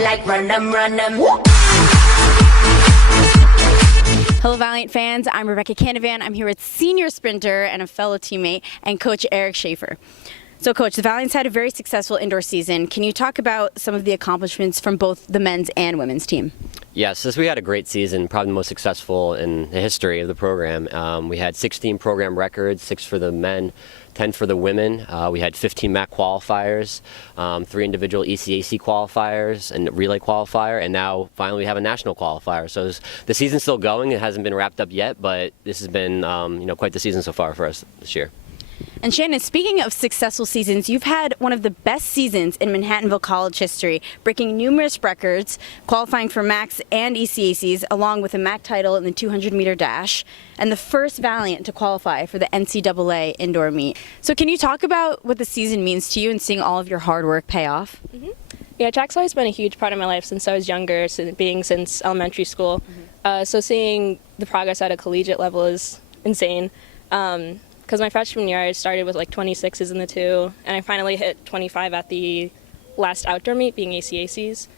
like run 'em, run 'em. Hello, Valiant fans. I'm Rebecca Canavan. I'm here with senior sprinter and a fellow teammate and coach Eric Shaffer. So, Coach, the Valiants had a very successful indoor season. Can you talk about some of the accomplishments from both the men's and women's team? Yes, we had a great season, probably the most successful in the history of the program. We had 16 program records, 6 for the men, 10 for the women. We had 15 MAC qualifiers, 3 individual ECAC qualifiers, and a relay qualifier, and now finally we have a national qualifier. So the season's still going. It hasn't been wrapped up yet, but this has been quite the season so far for us this year. And Shannon, speaking of successful seasons, you've had one of the best seasons in Manhattanville college history, breaking numerous records, qualifying for MACs and ECACs, along with a MAC title in the 200-meter dash, and the first Valiant to qualify for the NCAA Indoor Meet. So can you talk about what the season means to you and seeing all of your hard work pay off? Mm-hmm. Yeah, track's always been a huge part of my life since I was younger, since elementary school. Mm-hmm. So seeing the progress at a collegiate level is insane. Because my freshman year, I started with like 26s in the 2, and I finally hit 25 at the last outdoor meet, being ACACs.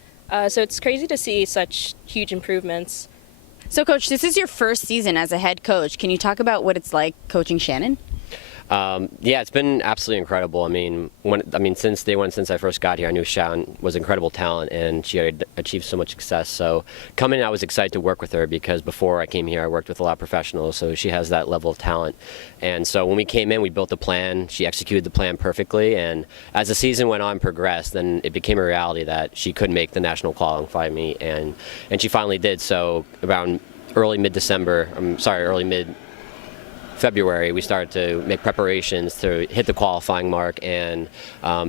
So it's crazy to see such huge improvements. So, Coach, this is your first season as a head coach. Can you talk about what it's like coaching Shannon? Yeah, it's been absolutely incredible. I mean, since day one, since I first got here, I knew Shannon was incredible talent, and she had achieved so much success. So coming in, I was excited to work with her because before I came here, I worked with a lot of professionals, so she has that level of talent. And so when we came in, we built a plan. She executed the plan perfectly, and as the season went on and progressed, then it became a reality that she could make the national qualifying meet, and she finally did. So around early mid-February, we started to make preparations to hit the qualifying mark and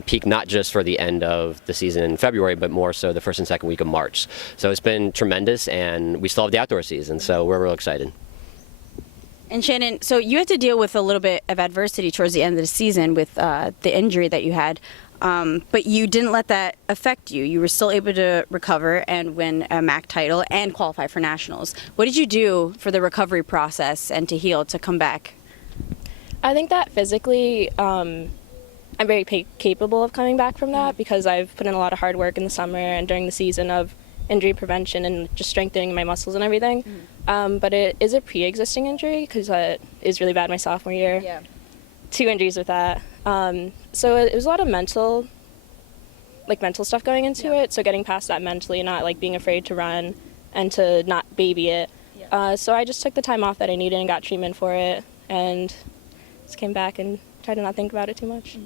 peak not just for the end of the season in February, but more so the first and second week of March. So it's been tremendous, and we still have the outdoor season, so we're real excited. And Shannon, so you had to deal with a little bit of adversity towards the end of the season with the injury that you had, but you didn't let that affect you. You were still able to recover and win a MAC title and qualify for nationals. What did you do for the recovery process and to heal to come back? I think that physically, I'm very capable of coming back from that because I've put in a lot of hard work in the summer and during the season of injury prevention and just strengthening my muscles and everything. But it is a pre-existing injury because it is really bad my sophomore year. Yeah. 2 injuries with that. So it was a lot of mental stuff going into it. So getting past that mentally, not like being afraid to run and to not baby it. Yeah. So I just took the time off that I needed and got treatment for it and just came back and tried to not think about it too much.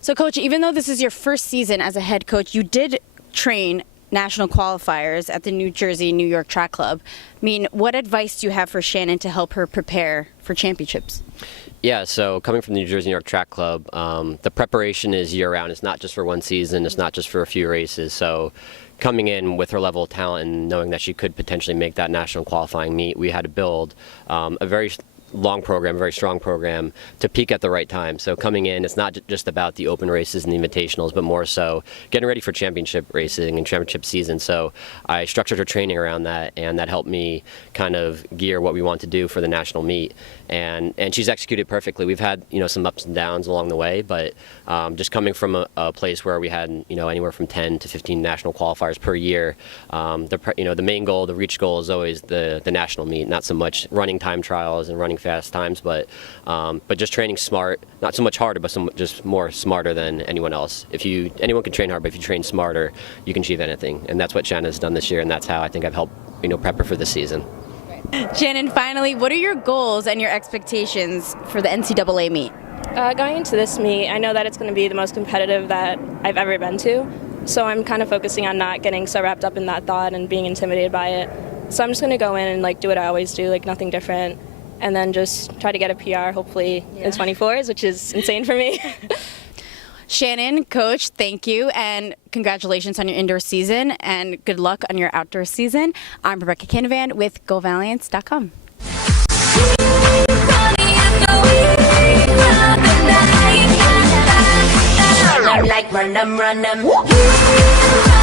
So, Coach, even though this is your first season as a head coach, you did train national qualifiers at the New Jersey, New York Track Club. I mean, what advice do you have for Shannon to help her prepare for championships? Yeah, so coming from the New Jersey, New York Track Club, the preparation is year-round. It's not just for one season. It's not just for a few races. So coming in with her level of talent and knowing that she could potentially make that national qualifying meet, we had to build a very long program, a very strong program to peak at the right time. So coming in, it's not just about the open races and the invitationals, but more so getting ready for championship racing and championship season. So I structured her training around that, and that helped me kind of gear what we want to do for the national meet. And she's executed perfectly. We've had some ups and downs along the way, but just coming from a place where we had anywhere from 10 to 15 national qualifiers per year, the main goal, the reach goal, is always the national meet. Not so much running time trials and running fast times, but just training smart. Not so much harder, but just more smarter than anyone else. Anyone can train hard, but if you train smarter, you can achieve anything. And that's what Shannon has done this year, and that's how I think I've helped prep her for this season. Shannon, finally, what are your goals and your expectations for the NCAA meet? Going into this meet, I know that it's going to be the most competitive that I've ever been to, so I'm kind of focusing on not getting so wrapped up in that thought and being intimidated by it. So I'm just going to go in and do what I always do, nothing different, and then just try to get a PR, hopefully in 24s, which is insane for me. Shannon, Coach, thank you, and congratulations on your indoor season, and good luck on your outdoor season. I'm Rebecca Canavan with GoValiants.com. Run 'em like run 'em, run 'em.